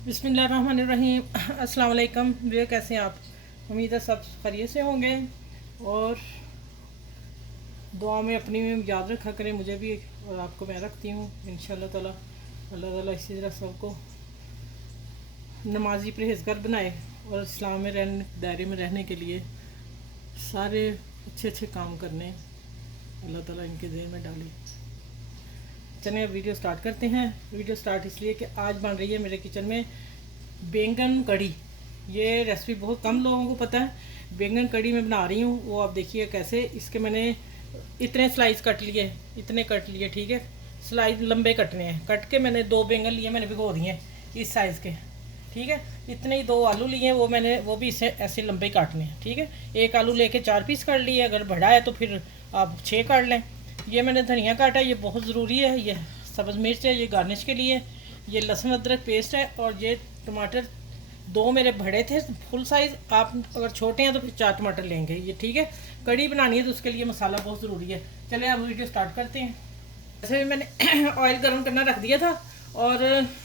बिस्मिल्लाहिर्रहमानिर्रहीम। अस्सलाम वालेकुम। वे कैसे हैं आप? उम्मीद है सब खैरियत से होंगे और दुआ में अपनी में याद रखा करें मुझे भी और आपको मैं रखती हूँ इंशाअल्लाह ताला। अल्लाह ताला इसी तरह सबको नमाजी परहेज़गार बनाए और इस्लाम में रहने दायरे में रहने के लिए सारे अच्छे अच्छे काम करने अल्लाह ताला इनके ज़हन में डाले। चलिए अब वीडियो स्टार्ट करते हैं। वीडियो स्टार्ट इसलिए कि आज बन रही है मेरे किचन में बैंगन कड़ी। ये रेसिपी बहुत कम लोगों को पता है। बैंगन कड़ी मैं बना रही हूँ, वो आप देखिए कैसे। इसके मैंने इतने स्लाइस कट लिए, इतने कट लिए, ठीक है। स्लाइस लंबे कटने हैं। कट के मैंने 2 बैंगन लिए, मैंने भिगो दिए इस साइज़ के, ठीक है। इतने ही 2 आलू लिए, वो मैंने वो भी इसे ऐसे लंबे काटने हैं, ठीक है। एक आलू लेके 4 पीस कर लिए, अगर बड़ा है तो फिर आप 6 काट लें। ये मैंने धनिया काटा, ये बहुत ज़रूरी है। ये सब्ज़ मिर्च है, ये गार्निश के लिए। ये लहसुन अदरक पेस्ट है और ये टमाटर 2 मेरे बड़े थे फुल साइज़। आप अगर छोटे हैं तो फिर 4 टमाटर लेंगे, ये ठीक है। कड़ी बनानी है तो उसके लिए मसाला बहुत ज़रूरी है। चलिए अब वीडियो स्टार्ट करते हैं। वैसे भी मैंने ऑयल गर्म करना रख दिया था और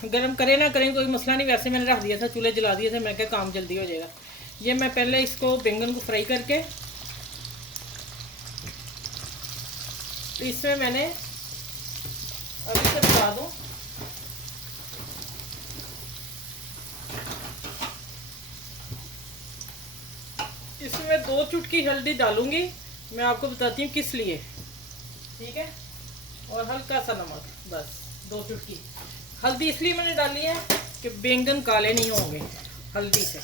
गर्म करें ना करें कोई मसला नहीं, वैसे मैंने रख दिया था, चूल्हे जला दिए थे। मैं क्या काम जल्दी हो जाएगा। ये मैं पहले इसको बैंगन को फ्राई करके इसमें मैंने अभी तक बता दूँ, इसमें मैं 2 चुटकी हल्दी डालूंगी। मैं आपको बताती हूँ किस लिए, ठीक है। और हल्का सा नमक, बस 2 चुटकी। हल्दी इसलिए मैंने डाली है कि बैंगन काले नहीं होंगे हल्दी से।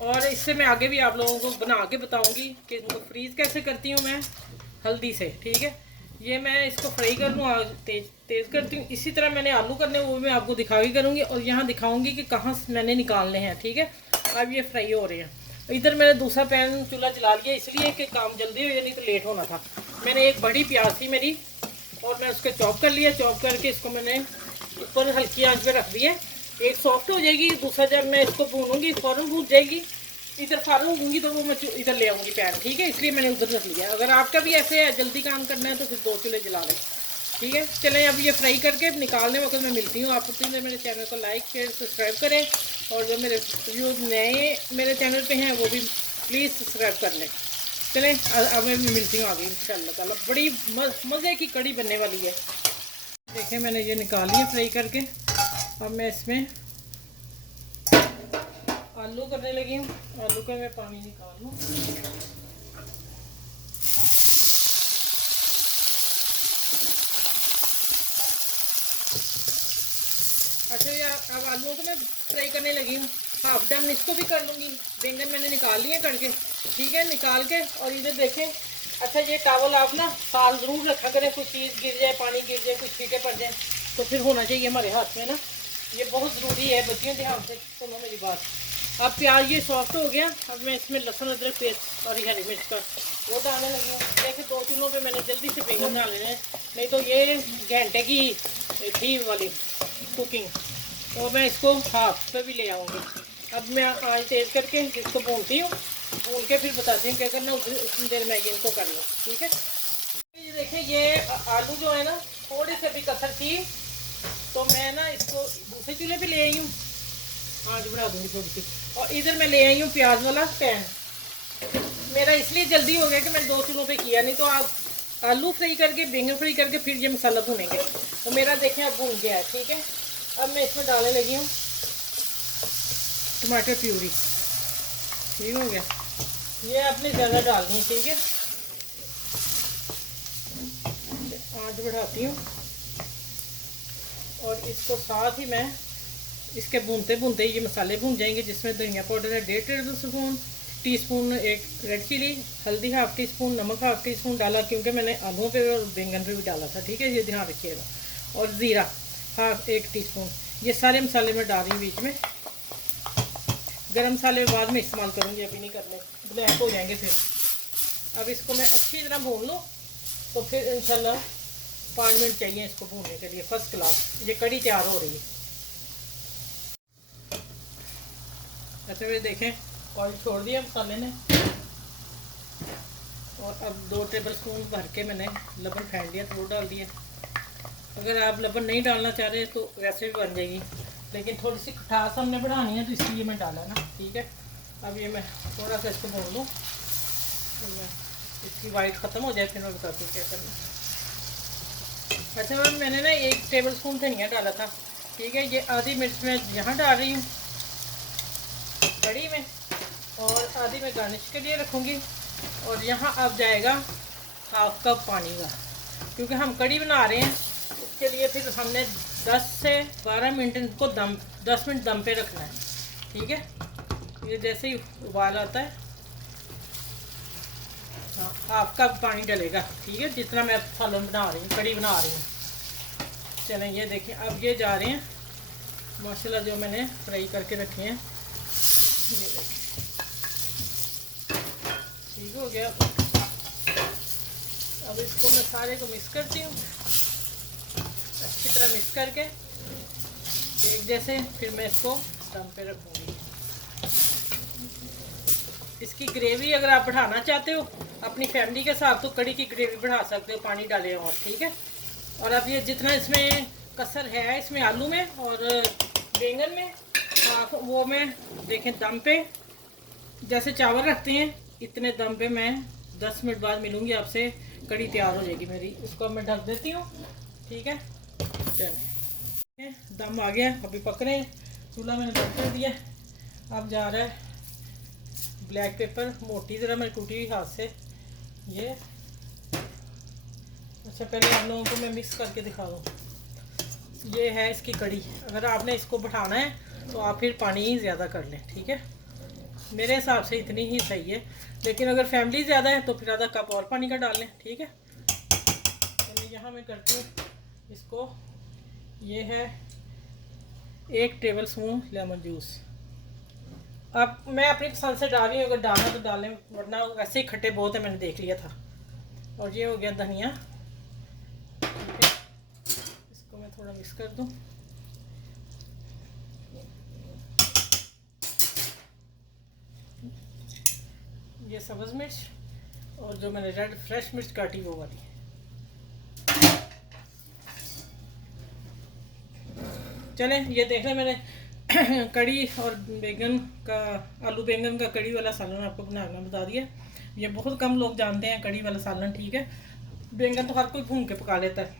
और इससे मैं आगे भी आप लोगों को बना के बताऊंगी कि इनको फ्रीज़ कैसे करती हूँ मैं हल्दी से, ठीक है। ये मैं इसको फ्राई कर लूँ, तेज तेज़ करती हूँ। इसी तरह मैंने आलू करने, वो मैं आपको दिखा भी करूँगी और यहाँ दिखाऊँगी कि कहाँ मैंने निकालने हैं, ठीक है। अब ये फ्राई हो रहे हैं। इधर मैंने दूसरा पैन चूल्हा जला लिया, इसलिए कि काम जल्दी हो जाए, नहीं तो लेट होना था। मैंने एक बड़ी प्याज थी मेरी और मैं उसके चॉप कर लिया। चॉप करके इसको मैंने ऊपर हल्की आंच पे रख दिया। एक सॉफ्ट हो जाएगी, दूसरा जब मैं इसको भूनूंगी फ़ौरन भून जाएगी। इधर फ़ौरन भूनूंगी तो वो मैं इधर ले आऊँगी पैन, ठीक है। इसलिए मैंने उधर रख लिया। अगर आपका भी ऐसे है जल्दी काम करना है तो फिर 2 चूल्हे जला लें, ठीक है। चलें अब ये फ्राई करके निकालने वक्त मैं मिलती हूँ आपको। प्लीज़ मेरे चैनल को लाइक शेयर सब्सक्राइब करें और जो मेरे व्यूज नए मेरे चैनल पे हैं वो भी प्लीज़ सब्सक्राइब कर लें। चलें अब मैं मिलती हूँ आगे इंशाअल्लाह ताला। बड़ी मज़े की कड़ी बनने वाली है। देखें मैंने ये निकाल लिया फ्राई करके। अब मैं इसमें आलू करने लगी हूँ। आलू का मैं पानी निकाल लूँ। अच्छा ये अब आलूओं को मैं फ्राई करने लगी हूँ। हाफ डन इसको भी कर लूँगी। बैंगन मैंने निकाल लिए करके, ठीक है। निकाल के और इधर देखें। अच्छा ये टावल आप ना साल ज़रूर रखा करें, कोई चीज़ गिर जाए, पानी गिर जाए, कुछ छींटे पड़ जाए तो फिर होना चाहिए हमारे हाथ में ना। ये बहुत ज़रूरी है। बच्चियों ध्यान से सुनो मेरी बात। अब प्याज ये सॉफ्ट हो गया। अब मैं इसमें लहसुन अदरक पेस्ट और हरी मिर्च का वो डालने लगी हूँ। देखिए 2 चूल्हों पे मैंने जल्दी से बैंगन डाल लेने हैं, नहीं तो ये घंटे की थी वाली कुकिंग। तो मैं इसको हाफ पे भी ले आऊँगी। अब मैं आज तेज़ करके इसको भूनती हूँ, भून के फिर बताती हूँ क्या करना। उतनी देर मैं इनको कर लूँ, ठीक है। ये देखिए ये आलू जो है ना थोड़ी सी भी कसर थी तो मैं ना इसको दूसरे चूल्हे पे ले आई हूँ। आज बढ़ा दूँगी थोड़ी सी। और इधर मैं ले आई हूँ प्याज वाला पैन। मेरा इसलिए जल्दी हो गया कि मैं 2 चूल्हों पे किया, नहीं तो आप आलू फ्राई करके बैंगन फ्राई करके फिर ये मसाला भुनेंगे। तो मेरा देखें अब भून गया है, ठीक है। अब मैं इसमें डालने लगी हूँ टमाटर प्यूरी, ठीक हो गया। ये अपनी ज़्यादा डालनी है, ठीक है। आँच बढ़ाती हूँ और इसको साथ ही मैं इसके भूनते भूनते ये मसाले भून जाएंगे, जिसमें धनिया पाउडर है 1.5 टेबल स्पून, टीस्पून एक रेड चिली, हल्दी हाफ टी स्पून, नमक हाफ टी स्पून डाला क्योंकि मैंने आलूओं पे और बैंगन पे भी डाला था, ठीक है। ये ध्यान रखिएगा। और ज़ीरा हाफ 1 टीस्पून। ये सारे मसाले मैं डाल रही हूँ बीच में। गरम मसाले बाद में इस्तेमाल करूँगी, अभी नहीं करने, ब्लैक हो जाएंगे फिर। अब इसको मैं अच्छी तरह भून लूँ तो फिर इंशाल्लाह 5 मिनट चाहिए इसको भूनने के लिए। फर्स्ट क्लास ये कड़ी तैयार हो रही है। ऐसे में देखें ऑयल छोड़ दिया मसाले ने और अब 2 टेबल स्पून भर के मैंने लबन फेंट दिया, तो वो डाल दिया। अगर आप लबन नहीं डालना चाह रहे तो वैसे भी बन जाएगी, लेकिन थोड़ी सी खटास हमने बढ़ानी है तो इसलिए मैं डाला ना। ठीक है, अब ये मैं थोड़ा सा इसको भून लूँ तो मैं इसकी वाइट ख़त्म हो जाए फिर मैं बताती हूँ क्या करना। अच्छा मैम, मैंने ना 1 टेबल स्पून धनिया डाला था। ठीक है, ये आधी मिर्च मैं यहाँ डाल रही हूँ कड़ी में, और आधी मैं गार्निश के लिए रखूँगी। और यहाँ अब जाएगा 1/2 कप पानी का, क्योंकि हम कड़ी बना रहे हैं इसके लिए फिर हमने 10 से 12 मिनट इनको 10 मिनट दम पे रखना है। ठीक है, ये जैसे ही उबाल आता है, हाँ 1/2 कप पानी डलेगा। ठीक है, जितना मैं सालन बना रही हूँ, कड़ी बना रही हूँ। चलें, ये देखें अब ये जा रहे हैं माशाल्लाह जो मैंने फ्राई करके रखे हैं, ये देखें ठीक हो गया। अब इसको मैं सारे को मिक्स करती हूँ अच्छी तरह मिक्स करके एक जैसे, फिर मैं इसको दम पे रखूँगी। इसकी ग्रेवी अगर आप बढ़ाना चाहते हो अपनी फैमिली के साथ तो कड़ी की ग्रेवी बढ़ा सकते हो, पानी डालें और। ठीक है, और अब ये जितना इसमें कसर है इसमें आलू में और बैंगन में, वो मैं देखें दम पे जैसे चावल रखते हैं इतने दम पे मैं 10 मिनट बाद मिलूँगी आपसे, कड़ी तैयार हो जाएगी मेरी। इसको मैं ढक देती हूँ। ठीक है, चलें दम आ गया, अभी पक रहे हैं। चूल्हा मैंने बंद कर दिया। अब जा रहा है ब्लैक पेपर, मोटी ज़रा मैं टूटी हुई हाथ से ये। अच्छा, पहले आप लोगों को मैं मिक्स करके दिखा दूँ। ये है इसकी कड़ी। अगर आपने इसको बढ़ाना है तो आप फिर पानी ही ज़्यादा कर लें। ठीक है, मेरे हिसाब से इतनी ही सही है, लेकिन अगर फैमिली ज़्यादा है तो फिर आधा कप और पानी का डाल लें। ठीक है, तो यहाँ मैं करती हूँ इसको। ये है 1 टेबल स्पून लेमन जूस। अब मैं अपनी पसंद से डाल रही हूँ, अगर डालना तो डालें, वरना वैसे ही खट्टे बहुत है, मैंने देख लिया था। और ये हो गया धनिया। ठीक है, इसको मैं थोड़ा मिक्स कर दूँ। ये सब्ज़ मिर्च और जो मैंने रेड फ्रेश मिर्च काटी वो वाली। चलें, ये देख लें मैंने कड़ी और बैंगन का, आलू बैंगन का कड़ी वाला सालन आपको बनाना बता दिया। ये बहुत कम लोग जानते हैं कड़ी वाला सालन। ठीक है, बैंगन तो हर कोई भून के पका लेता है।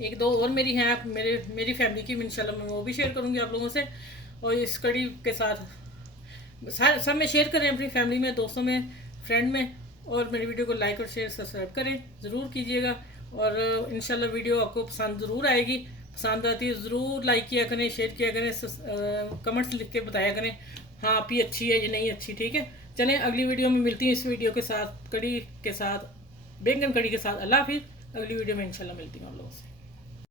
1-2 और मेरी हैं, मेरी फैमिली की, इंशाल्लाह मैं वो भी शेयर करूँगी आप लोगों से। और इस कड़ी के साथ सब में शेयर करें, अपनी फैमिली में, दोस्तों में, फ्रेंड में। और मेरी वीडियो को लाइक और शेयर सब्सक्राइब करें ज़रूर कीजिएगा। और इंशाल्लाह वीडियो आपको पसंद ज़रूर आएगी। पसंद आती है ज़रूर लाइक किया करें, शेयर किया करें, कमेंट्स लिख के बताया करें हाँ आप ही अच्छी है या नहीं अच्छी। ठीक है, चलें अगली वीडियो में मिलती हूँ इस वीडियो के साथ, कड़ी के साथ, बैंगन कड़ी के साथ। अल्लाह हाफिज़। अगली वीडियो में इंशाल्लाह मिलती हूँ आप लोगों से।